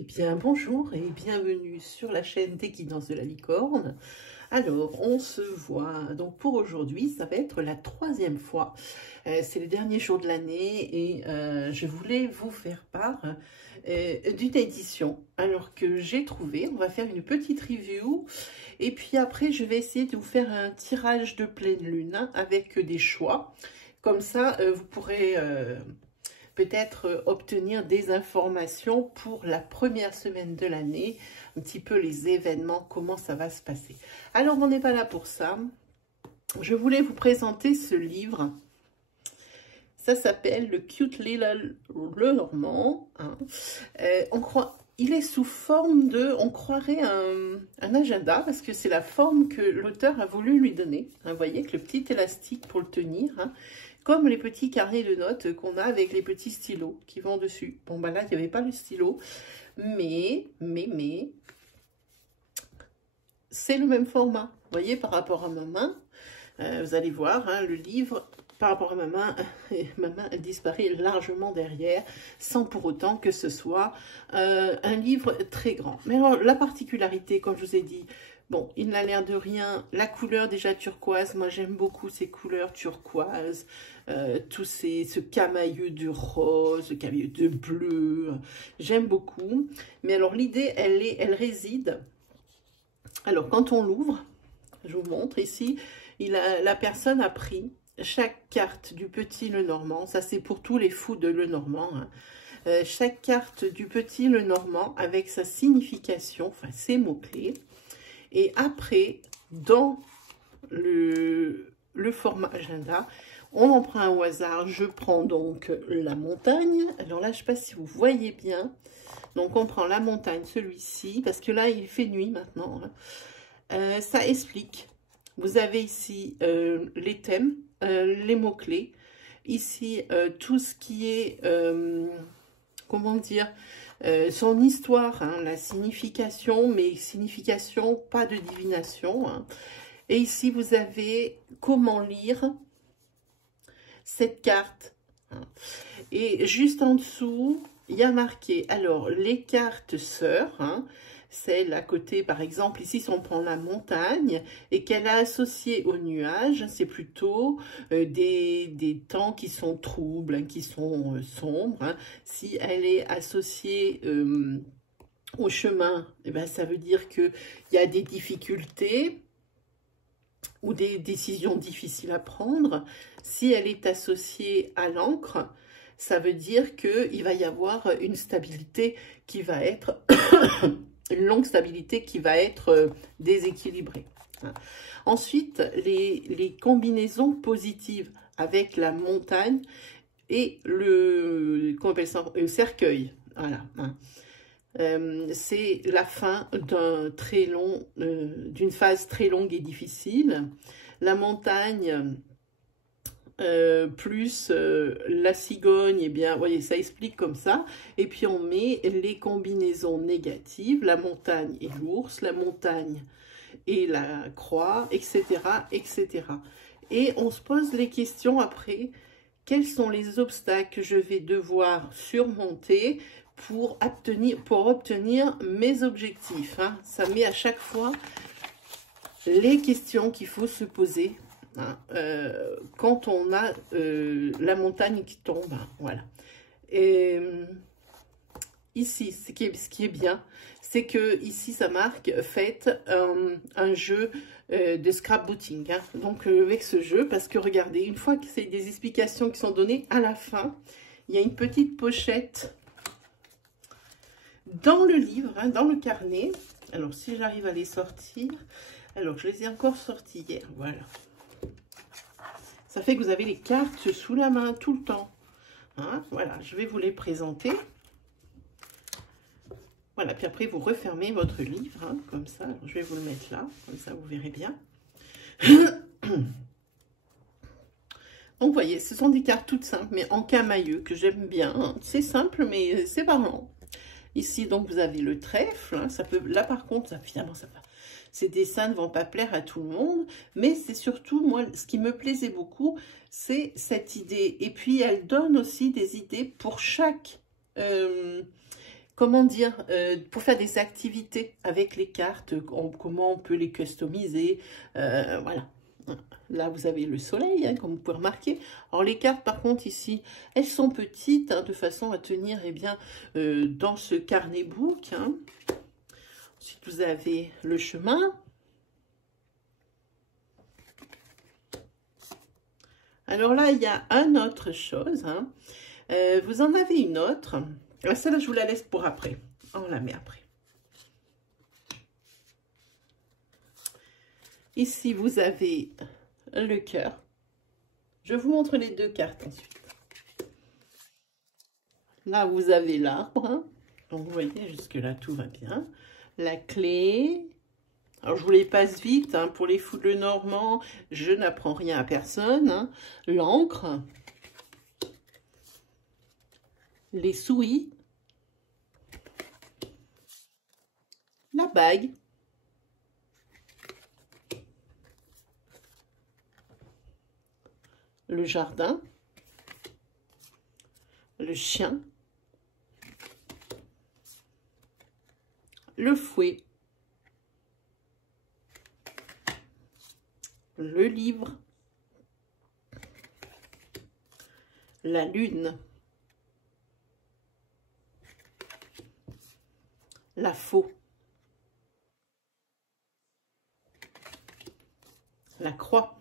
Eh bien, bonjour et bienvenue sur la chaîne des Guidances de la Licorne. Alors, on se voit. Donc, pour aujourd'hui, ça va être la troisième fois. C'est le dernier jour de l'année et je voulais vous faire part d'une édition. Alors que j'ai trouvé, on va faire une petite review. Et puis après, je vais essayer de vous faire un tirage de pleine lune avec des choix. Comme ça, vous pourrez... peut-être obtenir des informations pour la première semaine de l'année, un petit peu les événements, comment ça va se passer. Alors, on n'est pas là pour ça. Je voulais vous présenter ce livre. Ça s'appelle le Cute Little Lenormand. Hein. Il est sous forme de, on croirait un agenda, parce que c'est la forme que l'auteur a voulu lui donner. Hein, vous voyez, avec le petit élastique pour le tenir. Hein. Comme les petits carnets de notes qu'on a avec les petits stylos qui vont dessus. Bon, bah là, il n'y avait pas le stylo. Mais, c'est le même format. Vous voyez, par rapport à ma main, vous allez voir, hein, le livre, par rapport à ma main, elle disparaît largement derrière, sans pour autant que ce soit un livre très grand. Mais alors, la particularité, comme je vous ai dit, bon, il n'a l'air de rien. La couleur déjà turquoise, moi j'aime beaucoup ces couleurs turquoises, ce camailleux de rose, ce camailleux de bleu, j'aime beaucoup. Mais alors l'idée, elle réside. Alors quand on l'ouvre, je vous montre ici, la personne a pris chaque carte du petit Lenormand, ça c'est pour tous les fous de Lenormand, hein. Chaque carte du petit Lenormand avec sa signification, enfin ses mots-clés. Et après, dans le format agenda, on en prend un au hasard. Je prends donc la montagne. Alors là, je ne sais pas si vous voyez bien. Donc, on prend la montagne, celui-ci, parce que là, il fait nuit maintenant. Hein. Ça explique. Vous avez ici les thèmes, les mots-clés. Ici, tout ce qui est, comment dire, son histoire, hein, la signification, mais signification, pas de divination. Hein. Et ici, vous avez comment lire cette carte. Hein. Et juste en dessous, il y a marqué, alors, les cartes sœurs, hein, celle à côté, par exemple, ici, si on prend la montagne et qu'elle a associé au nuage, c'est plutôt des temps qui sont troubles, hein, qui sont sombres. Hein. Si elle est associée au chemin, eh ben, ça veut dire qu'il y a des difficultés ou des décisions difficiles à prendre. Si elle est associée à l'encre, ça veut dire qu'il va y avoir une stabilité qui va être... une longue stabilité qui va être déséquilibrée. Ensuite, les combinaisons positives avec la montagne et qu'on appelle ça, le cercueil. Voilà. C'est la fin d'une phase très longue et difficile. La montagne... plus la cigogne, eh bien, voyez, ça explique comme ça. Et puis, on met les combinaisons négatives, la montagne et l'ours, la montagne et la croix, etc., etc. Et on se pose les questions après, quels sont les obstacles que je vais devoir surmonter pour obtenir mes objectifs. Hein. Ça met à chaque fois les questions qu'il faut se poser. Hein, quand on a la montagne qui tombe, hein, voilà. Et ici, ce qui est bien, c'est que ici ça marque faites un jeu de scrapbooking. Hein. Donc avec ce jeu, parce que regardez, une fois que c'est des explications qui sont données à la fin, il y a une petite pochette dans le livre, hein, dans le carnet. Alors si j'arrive à les sortir, alors je les ai encore sortis hier, voilà. Ça fait que vous avez les cartes sous la main tout le temps. Hein, voilà, je vais vous les présenter. Voilà, puis après, vous refermez votre livre, hein, comme ça. Alors, je vais vous le mettre là, comme ça, vous verrez bien. Donc, vous voyez, ce sont des cartes toutes simples, mais en camailleux, que j'aime bien. Hein. C'est simple, mais c'est parlant. Ici, donc, vous avez le trèfle. Hein, ça peut, là, par contre, finalement, ça va. Ces dessins ne vont pas plaire à tout le monde, mais c'est surtout, moi, ce qui me plaisait beaucoup, c'est cette idée. Et puis, elle donne aussi des idées pour chaque comment dire, pour faire des activités avec les cartes, comment on peut les customiser, voilà. Là, vous avez le soleil, hein, comme vous pouvez remarquer. Alors, les cartes, par contre, ici, elles sont petites, hein, de façon à tenir, eh bien, dans ce carnet book. Hein. Ensuite, vous avez le chemin. Alors là, il y a une autre chose. Hein. Vous en avez une autre. Celle-là, je vous la laisse pour après. On la met après. Ici, vous avez le cœur. Je vous montre les deux cartes ensuite. Là, vous avez l'arbre. Hein. Donc, vous voyez, jusque-là, tout va bien. La clé. Alors, je vous les passe vite. Hein. Pour les foudres normands, je n'apprends rien à personne. Hein. L'encre. Les souris. La bague. Le jardin, le chien, le fouet, le livre, la lune, la faux, la croix.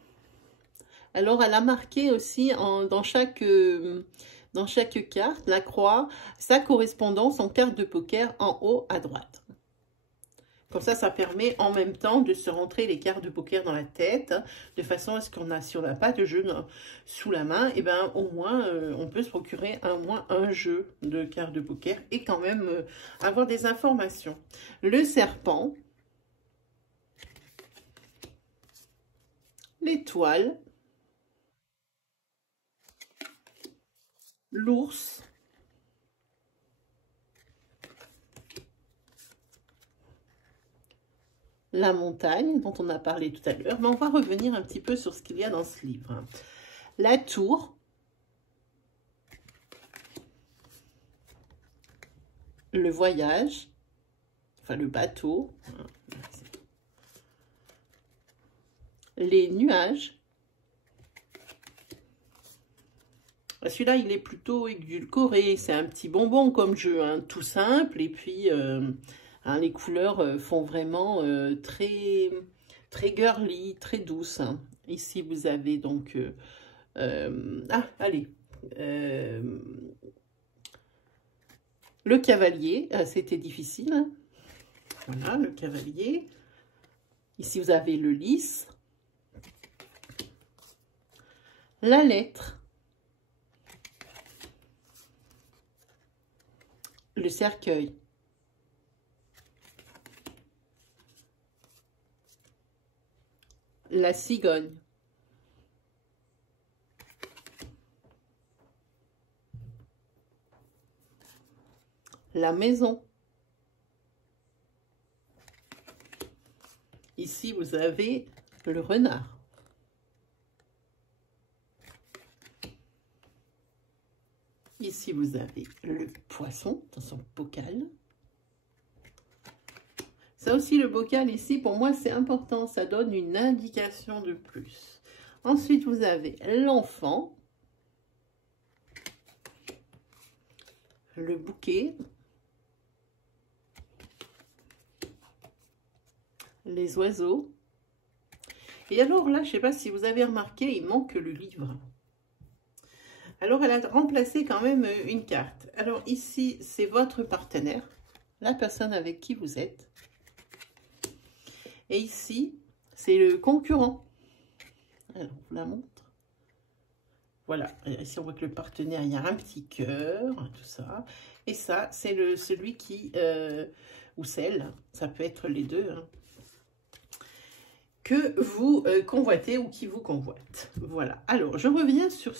Alors, elle a marqué aussi dans chaque carte, la croix, sa correspondance en carte de poker en haut à droite. Comme ça permet en même temps de se rentrer les cartes de poker dans la tête, de façon à ce qu'on a, si on n'a pas de jeu sous la main, et ben au moins on peut se procurer au moins un jeu de cartes de poker et quand même avoir des informations. Le serpent, l'étoile, l'ours, la montagne, dont on a parlé tout à l'heure, mais on va revenir un petit peu sur ce qu'il y a dans ce livre. La tour, le voyage, enfin le bateau, les nuages. Celui-là, il est plutôt édulcoré, c'est un petit bonbon comme jeu, hein, tout simple, et puis hein, les couleurs font vraiment très girly, très douces. Hein. Ici, vous avez donc... allez. Le cavalier, c'était difficile. Hein. Voilà, le cavalier. Ici, vous avez le lys. La lettre. Le cercueil. La cigogne. La maison. Ici, vous avez le renard. Ici, vous avez le poisson dans son bocal. Ça aussi, le bocal ici, pour moi, c'est important. Ça donne une indication de plus. Ensuite, vous avez l'enfant. Le bouquet. Les oiseaux. Et alors là, je ne sais pas si vous avez remarqué, il manque le livre. Alors, elle a remplacé quand même une carte. Alors ici, c'est votre partenaire, la personne avec qui vous êtes. Et ici, c'est le concurrent. Alors, on vous la montre. Voilà, ici on voit que le partenaire, il y a un petit cœur, tout ça. Et ça, c'est celui qui, ou celle, ça peut être les deux, hein, que vous convoitez ou qui vous convoite. Voilà, alors je reviens sur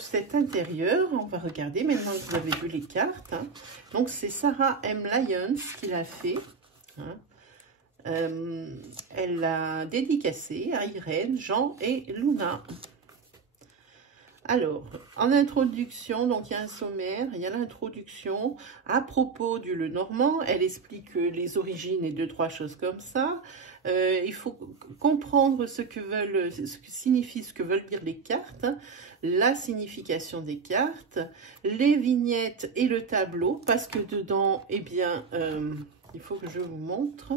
cet intérieur. On va regarder maintenant que vous avez vu les cartes. Hein. Donc c'est Sarah M. Lyons qui l'a fait. Hein. Elle l'a dédicacé à Irène, Jean et Luna. Alors, en introduction, donc il y a un sommaire, il y a l'introduction à propos du Lenormand. Elle explique les origines et deux, trois choses comme ça. Il faut comprendre ce que signifie, ce que veulent dire les cartes, la signification des cartes, les vignettes et le tableau, parce que dedans, eh bien, il faut que je vous montre.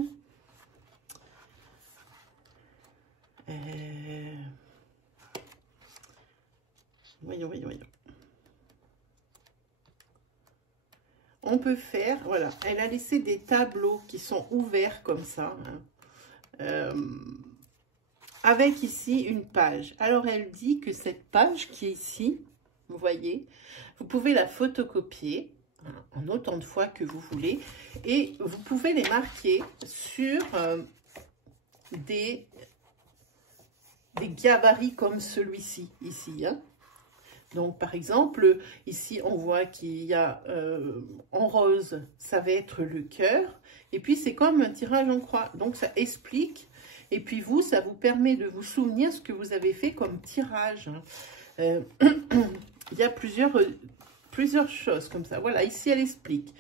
Voyons. On peut faire, voilà, elle a laissé des tableaux qui sont ouverts comme ça, hein, avec ici une page. Alors, elle dit que cette page qui est ici, vous voyez, vous pouvez la photocopier en autant de fois que vous voulez et vous pouvez les marquer sur des gabarits comme celui-ci, ici, hein. Donc, par exemple, ici, on voit qu'il y a en rose, ça va être le cœur. Et puis, c'est comme un tirage en croix. Donc, ça explique. Et puis, vous, ça vous permet de vous souvenir ce que vous avez fait comme tirage. Il y a plusieurs choses comme ça. Voilà, ici, elle explique.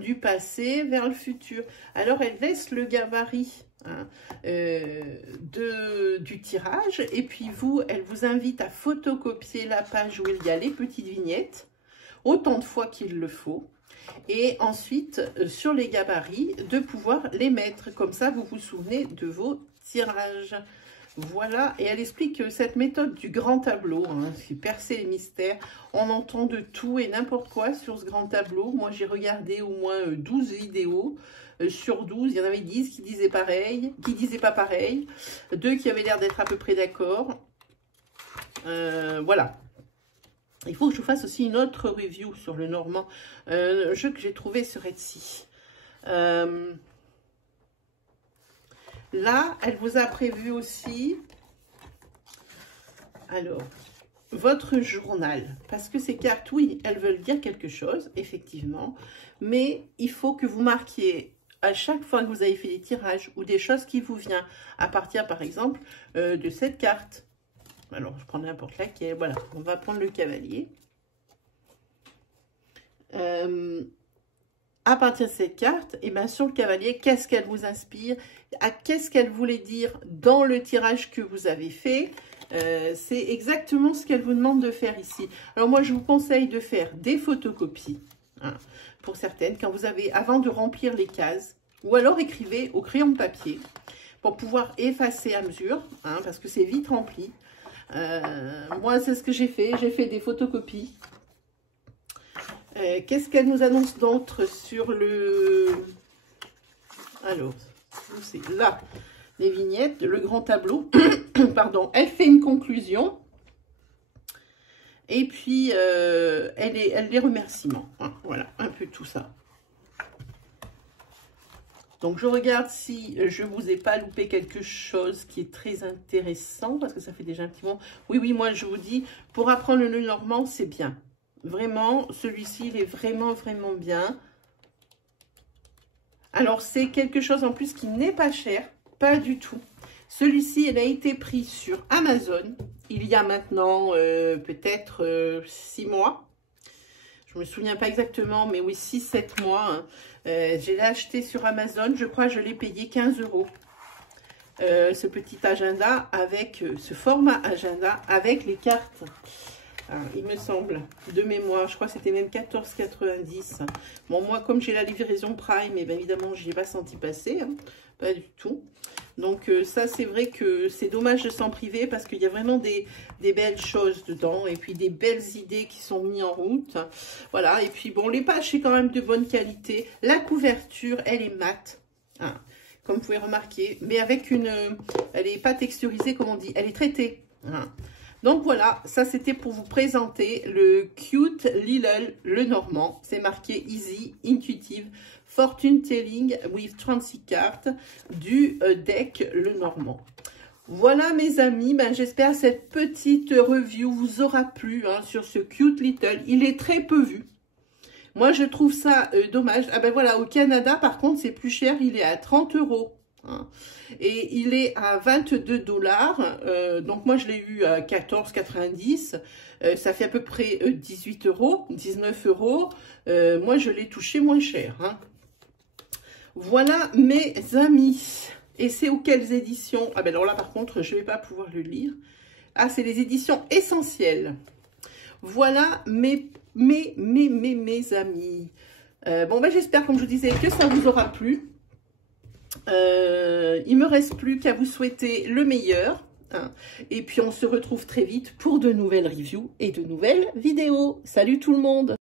Du passé vers le futur. Alors, elle laisse le gabarit, hein, du tirage, et puis elle vous invite à photocopier la page où il y a les petites vignettes autant de fois qu'il le faut, et ensuite sur les gabarits de pouvoir les mettre comme ça, vous vous souvenez de vos tirages. Voilà, et elle explique cette méthode du grand tableau, hein, qui percer les mystères. On entend de tout et n'importe quoi sur ce grand tableau. Moi, j'ai regardé au moins 12 vidéos. Sur 12, il y en avait 10 qui disaient pareil, qui disaient pas pareil. 2 qui avaient l'air d'être à peu près d'accord. Voilà. Il faut que je vous fasse aussi une autre review sur le Normand. Un jeu que j'ai trouvé sur Etsy. Là, elle vous a prévu aussi, alors, votre journal. Parce que ces cartes, oui, elles veulent dire quelque chose, effectivement. Mais il faut que vous marquiez à chaque fois que vous avez fait des tirages ou des choses qui vous viennent à partir, par exemple, de cette carte. Alors, je prends n'importe laquelle. Voilà, on va prendre le cavalier. À partir de cette carte, et bien sur le cavalier, qu'est-ce qu'elle vous inspire? Qu'est-ce qu'elle voulait dire dans le tirage que vous avez fait? C'est exactement ce qu'elle vous demande de faire ici. Alors moi, je vous conseille de faire des photocopies, hein, pour certaines, quand vous avez, avant de remplir les cases, ou alors écrivez au crayon de papier pour pouvoir effacer à mesure, hein, parce que c'est vite rempli. Moi, c'est ce que j'ai fait des photocopies. Qu'est-ce qu'elle nous annonce d'autre sur le... Alors, c'est là, les vignettes, le grand tableau. Pardon, elle fait une conclusion. Et puis, elle les remerciements. Hein, voilà, un peu tout ça. Donc, je regarde si je vous ai pas loupé quelque chose qui est très intéressant, parce que ça fait déjà un petit moment. Oui, moi, je vous dis, pour apprendre le Lenormand, c'est bien. Vraiment, celui-ci, il est vraiment bien. Alors, c'est quelque chose en plus qui n'est pas cher, pas du tout. Celui-ci, il a été pris sur Amazon, il y a maintenant peut-être 6 mois. Je ne me souviens pas exactement, mais oui, 6-7 mois. Hein. Je l'ai acheté sur Amazon, je crois que je l'ai payé 15 €. Ce petit agenda avec, ce format agenda avec les cartes. Il me semble, de mémoire, je crois que c'était même 14,90 €. Bon, moi, comme j'ai la livraison Prime, et bien évidemment, je n'y ai pas senti passer, hein, pas du tout. Donc, ça, c'est vrai que c'est dommage de s'en priver parce qu'il y a vraiment des belles choses dedans et puis des belles idées qui sont mises en route. Voilà, et puis bon, les pages, c'est quand même de bonne qualité. La couverture, elle est mate, hein, comme vous pouvez remarquer, mais avec une... elle n'est pas texturisée, comme on dit, elle est traitée, hein. Donc voilà, ça c'était pour vous présenter le Cute Little Lenormand. C'est marqué Easy, Intuitive, Fortune Telling with 36 cartes du deck Lenormand. Voilà mes amis, ben, j'espère que cette petite review vous aura plu, hein, sur ce Cute Little. Il est très peu vu. Moi je trouve ça dommage. Ah ben voilà, au Canada par contre c'est plus cher, il est à 30 €. Hein. Et il est à 22 $. Donc moi je l'ai eu à 14,90 €. Ça fait à peu près 18 €, 19 €. Moi je l'ai touché moins cher. Hein. Voilà mes amis. Et c'est auxquelles éditions? Ah ben alors là par contre je ne vais pas pouvoir le lire. Ah, c'est les éditions Essentielles. Voilà mes amis. Bon ben j'espère, comme je vous disais, que ça vous aura plu. Il me reste plus qu'à vous souhaiter le meilleur. Hein. Et puis on se retrouve très vite pour de nouvelles reviews et de nouvelles vidéos. Salut tout le monde!